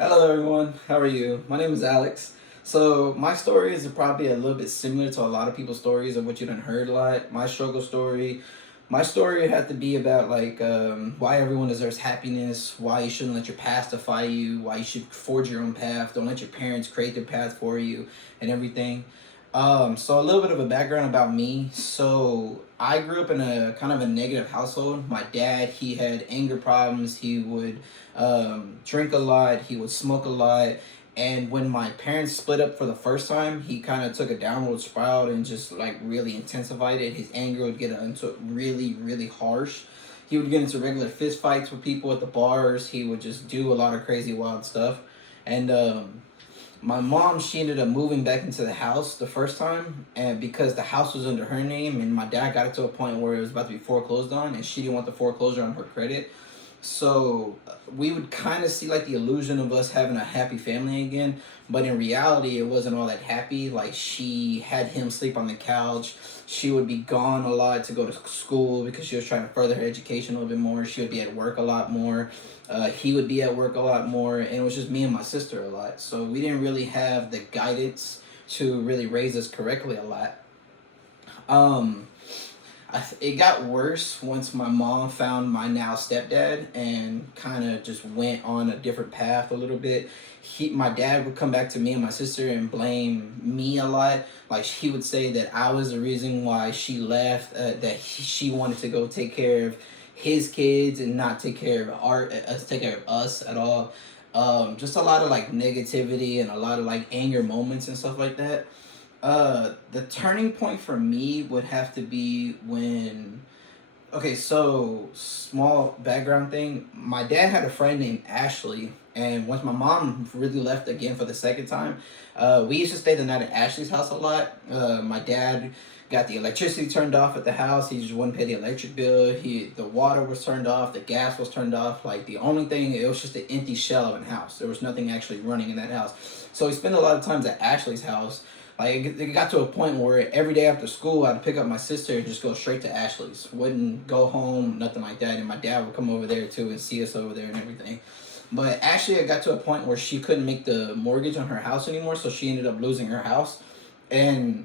Hello, everyone. How are you? My name is Alex. So my story is probably a little bit similar to a lot of people's stories of what you done heard a lot. My story had to be about why everyone deserves happiness, why you shouldn't let your past define you, why you should forge your own path, don't let your parents create their path for you, and everything. So a little bit of a background about me. So I grew up in a kind of a negative household. My dad, he had anger problems. He would drink a lot. He would smoke a lot. And when my parents split up for the first time, he kind of took a downward spiral and just like really intensified it. His anger would get into really, really harsh. He would get into regular fist fights with people at the bars. He would just do a lot of crazy, wild stuff. And my mom, she ended up moving back into the house the first time, and because the house was under her name, and my dad got it to a point where it was about to be foreclosed on, and she didn't want the foreclosure on her credit. So we would kind of see like the illusion of us having a happy family again, but in reality, it wasn't all that happy. Like, she had him sleep on the couch. She would be gone a lot to go to school because she was trying to further her education a little bit more. She would be at work a lot more. He would be at work a lot more, and it was just me and my sister a lot. So we didn't really have the guidance to really raise us correctly a lot. Um, it got worse once my mom found my now stepdad and kind of just went on a different path a little bit. My dad would come back to me and my sister and blame me a lot. Like, he would say that I was the reason why she left. She wanted to go take care of his kids and not take care of us at all. Just a lot of like negativity and a lot of like anger moments and stuff like that. The turning point for me would have to be when. Okay, so small background thing. My dad had a friend named Ashley, and once my mom really left again for the second time, we used to stay the night at Ashley's house a lot. My dad got the electricity turned off at the house. He just wouldn't pay the electric bill. The water was turned off. The gas was turned off. Like, the only thing, it was just an empty shell of a house. There was nothing actually running in that house. So we spent a lot of times at Ashley's house. Like, it got to a point where every day after school, I'd pick up my sister and just go straight to Ashley's. Wouldn't go home, nothing like that. And my dad would come over there too and see us over there and everything. But Ashley, it got to a point where she couldn't make the mortgage on her house anymore, so she ended up losing her house. And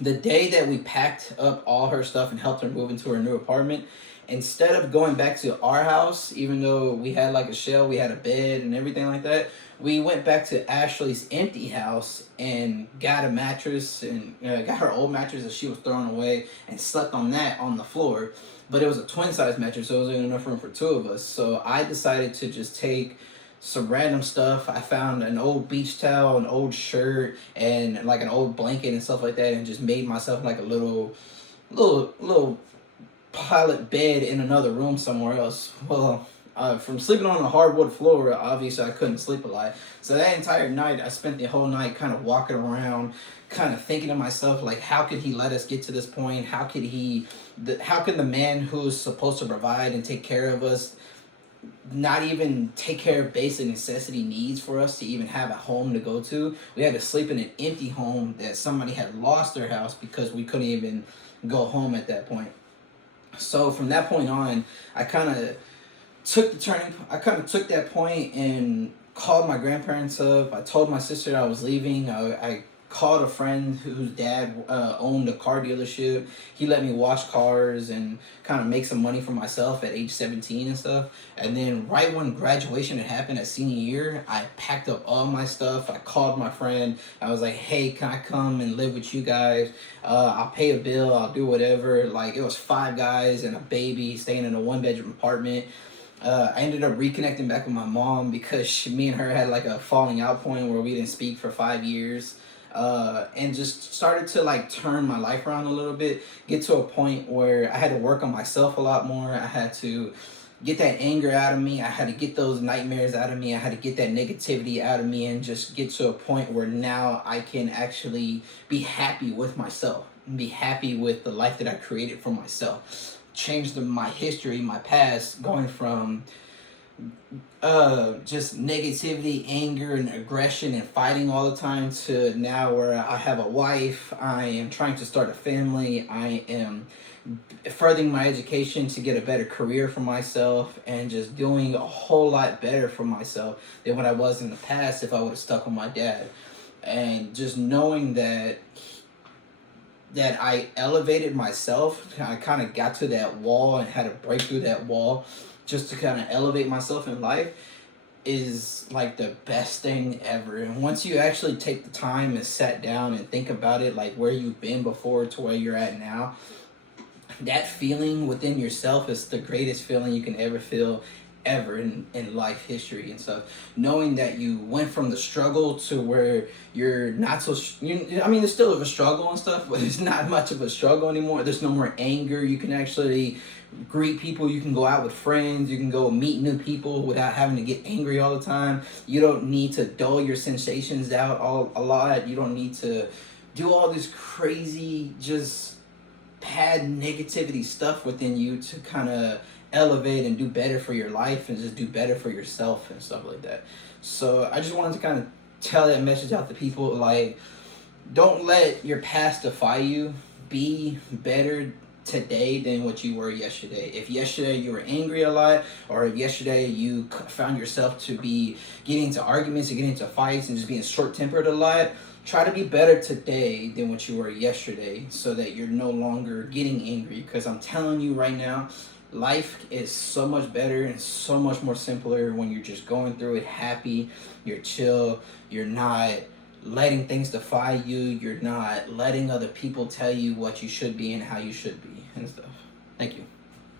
the day that we packed up all her stuff and helped her move into her new apartment, instead of going back to our house, even though we had like a shell, we had a bed and everything like that, we went back to Ashley's empty house and got a mattress and got her old mattress that she was throwing away and slept on that on the floor. But it was a twin size mattress, so it wasn't enough room for two of us. So I decided to just take some random stuff. I found an old beach towel, an old shirt, and like an old blanket and stuff like that, and just made myself like a little pilot bed in another room somewhere else. Well, from sleeping on a hardwood floor, obviously I couldn't sleep a lot. So that entire night, I spent the whole night kind of walking around, kind of thinking to myself, like, how could he let us get to this point? How can the man who's supposed to provide and take care of us not even take care of basic necessity needs for us to even have a home to go to? We had to sleep in an empty home that somebody had lost their house because we couldn't even go home at that point. So from that point on, I kind of I kind of took that point and called my grandparents up. I told my sister I was leaving. I called a friend whose dad owned a car dealership. He let me wash cars and kind of make some money for myself at age 17 and stuff. And then right when graduation had happened at senior year, I packed up all my stuff. I called my friend. I was like, hey, can I come and live with you guys? I'll pay a bill. I'll do whatever. Like, it was five guys and a baby staying in a one-bedroom apartment. I ended up reconnecting back with my mom because me and her had like a falling out point where we didn't speak for 5 years. And just started to like turn my life around a little bit, get to a point where I had to work on myself a lot more. I had to get that anger out of me. I had to get those nightmares out of me. I had to get that negativity out of me and just get to a point where now I can actually be happy with myself, be happy with the life that I created for myself. Change my history, my past, going from just negativity, anger, and aggression and fighting all the time to now where I have a wife. I am trying to start a family. I am furthering my education to get a better career for myself, and just doing a whole lot better for myself than what I was in the past if I would have stuck with my dad. And just knowing that I elevated myself, I kind of got to that wall and had to break through that wall just to kind of elevate myself in life, is like the best thing ever. And once you actually take the time and sat down and think about it, like where you've been before to where you're at now, that feeling within yourself is the greatest feeling you can ever feel ever in life history and stuff. Knowing that you went from the struggle to where you're not so I mean, there's still a struggle and stuff, but it's not much of a struggle anymore. There's no more anger. You can actually greet people. You can go out with friends. You can go meet new people without having to get angry all the time. You don't need to dull your sensations out a lot. You don't need to do all this crazy just had negativity stuff within you to kind of elevate and do better for your life and just do better for yourself and stuff like that. So I just wanted to kind of tell that message out to people, like, don't let your past defy you. Be better today than what you were yesterday. If yesterday you were angry a lot, or if yesterday you found yourself to be getting into arguments and getting into fights and just being short-tempered a lot, try to be better today than what you were yesterday, so that you're no longer getting angry. Because I'm telling you right now, life is so much better and so much more simpler when you're just going through it happy, you're chill, you're not letting things defy you, you're not letting other people tell you what you should be and how you should be and stuff. Thank you.